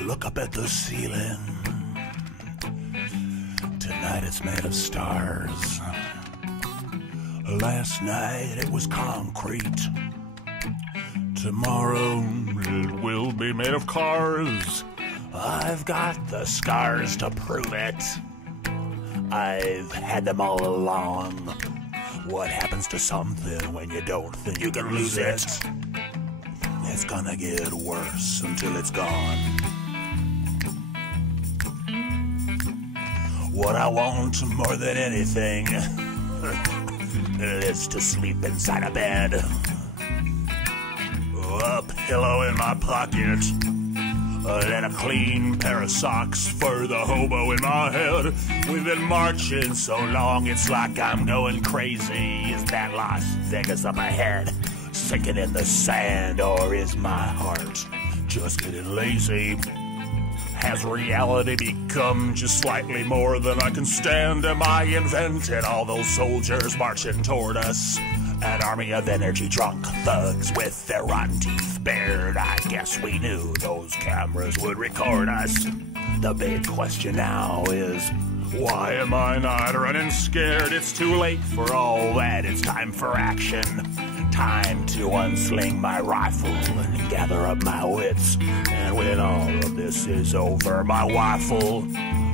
Look up at the ceiling. Tonight it's made of stars. Last night it was concrete. Tomorrow it will be made of cars. I've got the scars to prove it. I've had them all along. What happens to something when you don't think you can lose it? It's gonna get worse until it's gone. What I want more than anything is to sleep inside a bed. A pillow in my pocket, and a clean pair of socks for the hobo in my head. We've been marching so long, it's like I'm going crazy. Is that Las Vegas up ahead, sinking in the sand, or is my heart just getting lazy? Has reality become just slightly more than I can stand? Am I invented all those soldiers marching toward us? An army of energy-drunk thugs with their rotten teeth bared. I guess we knew those cameras would record us. The big question now is, why am I not running scared? It's too late for all that. It's time for action. Time to unsling my rifle and gather up my wits. And when all of this is over, my wife will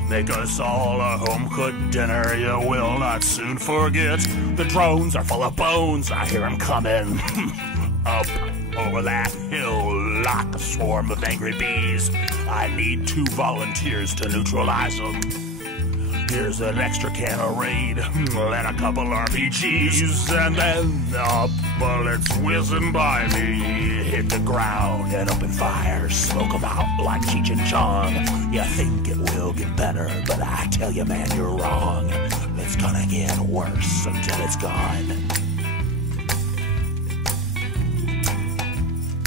make us all a home-cooked dinner you will not soon forget. The drones are full of bones, I hear them coming up over that hill like a swarm of angry bees. I need 2 volunteers to neutralize them. Here's an extra can of Raid and a couple RPGs, and then the bullets whizzing by me hit the ground and open fire, smoke 'em out like Cheech and Chong. You think it will get better, but I tell you, man, you're wrong. It's gonna get worse until it's gone.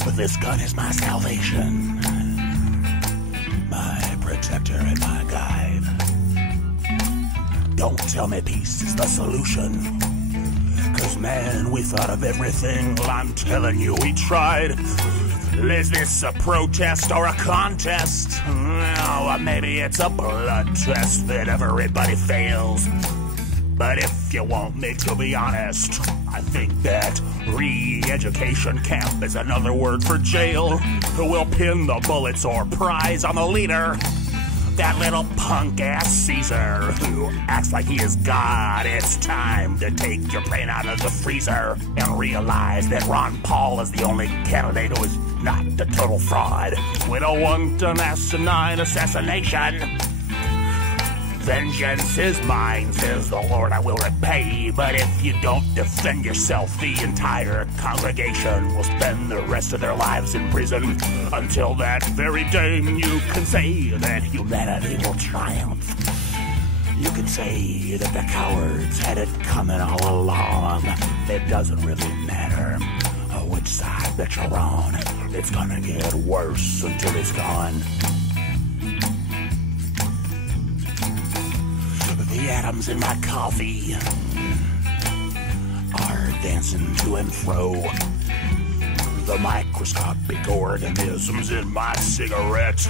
But this gun is my salvation, my protector and my guide. Don't tell me peace is the solution, 'cause man, we thought of everything. Well, I'm telling you, we tried. Is this a protest or a contest? Well, maybe it's a blood test that everybody fails. But if you want me to be honest, I think that re-education camp is another word for jail. Who will pin the bullets or prize on the leader? That little punk-ass Caesar who acts like he is God. It's time to take your brain out of the freezer and realize that Ron Paul is the only candidate who is not a total fraud. We don't want an asinine assassination. Vengeance is mine, says the Lord, I will repay. But if you don't defend yourself, the entire congregation will spend the rest of their lives in prison until that very day you can say that humanity will triumph. You can say that the cowards had it coming all along. It doesn't really matter which side that you're on. It's gonna get worse until it's gone. The atoms in my coffee are dancing to and fro. The microscopic organisms in my cigarette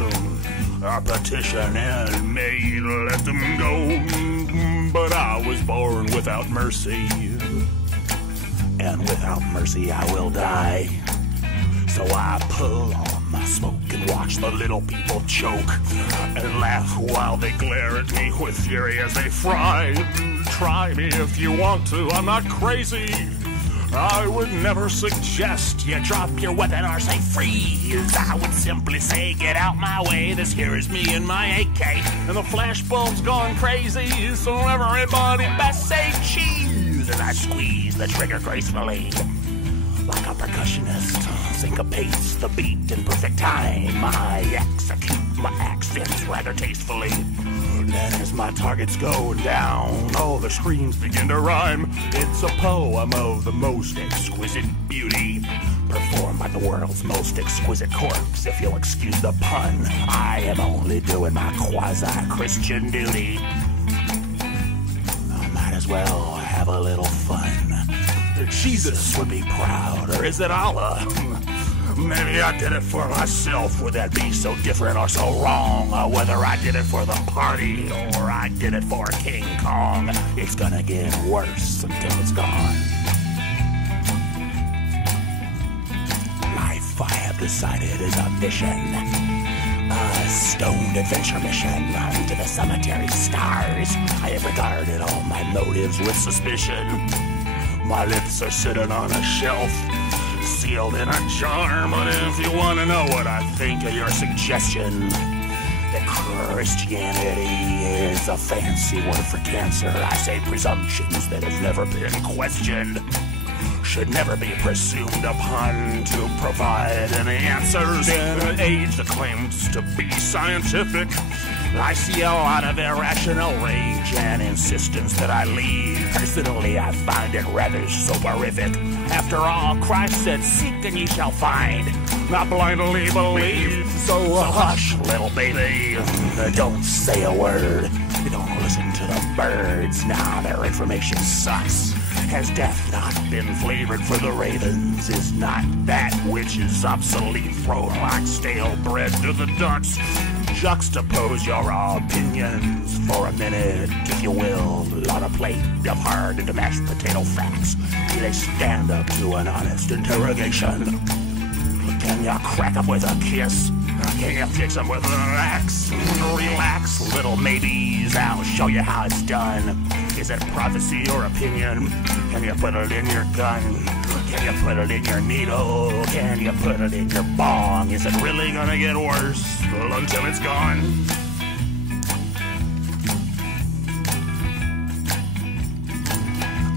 are petitioning me to let them go. But I was born without mercy, and without mercy I will die. So I pull on my smoke and watch the little people choke and laugh while they glare at me with fury as they fry. Try me if you want to, I'm not crazy. I would never suggest you drop your weapon or say freeze. I would simply say get out my way. This here is me and my AK, and the flashbulb's gone crazy. So everybody best say cheese as I squeeze the trigger gracefully. Like a percussionist syncopates the beat in perfect time, I execute my accents rather tastefully. And as my target's going down, all the screams begin to rhyme. It's a poem of the most exquisite beauty, performed by the world's most exquisite corpse. If you'll excuse the pun, I am only doing my quasi-Christian duty. I might as well have a little fun. Jesus would be proud, or is it Allah? Maybe I did it for myself. Would that be so different or so wrong? Whether I did it for the party or I did it for King Kong, it's gonna get worse until it's gone. Life, I have decided, is a mission. A stoned adventure mission to the cemetery stars. I have regarded all my motives with suspicion. My lips are sitting on a shelf, sealed in a jar. But if you want to know what I think of your suggestion that Christianity is a fancy word for cancer, I say presumptions that have never been questioned should never be presumed upon to provide any answers. In an age that claims to be scientific, I see a lot of irrational rage and insistence that I lead. Personally, I find it rather soporific. After all, Christ said, "Seek and ye shall find, not blindly believe." So hush, little baby, don't say a word. Don't listen to the birds. Nah, their information sucks. Has death not been flavored for the ravens? Is not that which is obsolete thrown like stale bread to the ducks? Juxtapose your opinions for a minute, if you will, on a plate of hard and mashed potato facts. Do they stand up to an honest interrogation? Can you crack them with a kiss? Can you fix them with an axe? Relax, little maybes, I'll show you how it's done. Is it prophecy or opinion? Can you put it in your gun? Can you put it in your needle? Can you put it in your bong? Is it really gonna get worse until it's gone?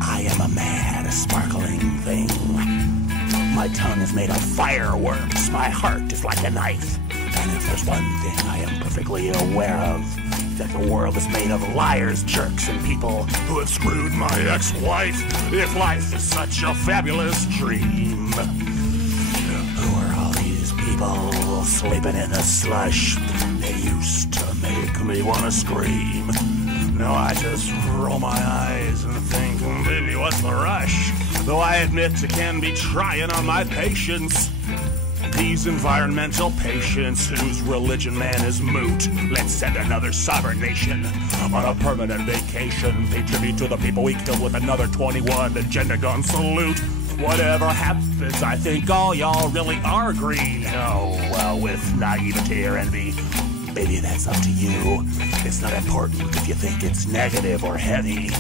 I am a mad, sparkling thing. My tongue is made of fireworks. My heart is like a knife. And if there's one thing I am perfectly aware of, that the world is made of liars, jerks, and people who have screwed my ex-wife. If life is such a fabulous dream, who are all these people sleeping in the slush? They used to make me want to scream. Now I just roll my eyes and think, baby, what's the rush? Though I admit it can be trying on my patience. These environmental patients whose religion, man, is moot. Let's send another sovereign nation on a permanent vacation. Pay tribute to the people we killed with another 21 agenda gun salute. Whatever happens, I think all y'all really are green. Oh, well, with naivete or envy, baby, that's up to you. It's not important if you think it's negative or heavy.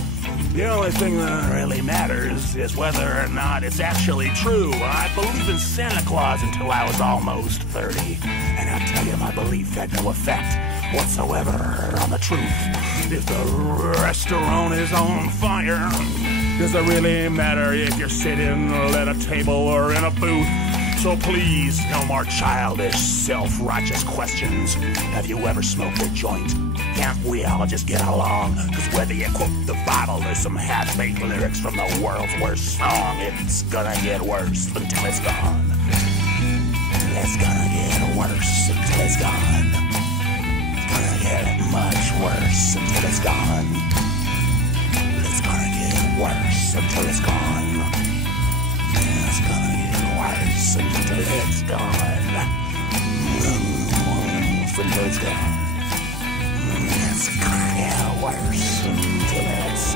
The only thing that really matters is whether or not it's actually true. I believed in Santa Claus until I was almost 30. And I'll tell you, my belief had no effect whatsoever on the truth. If the restaurant is on fire, does it really matter if you're sitting at a table or in a booth? So please, no more childish, self-righteous questions. Have you ever smoked a joint? Can't we all just get along? Cause whether you quote the Bible or some half-baked lyrics from the world's worst song, it's gonna get worse until it's gone. It's gonna get worse until it's gone. It's gonna get much worse until it's gone. It's gonna get worse until it's gone. It's gonna get worse until it's gone. Until it's gone. It's gonna get worse until it's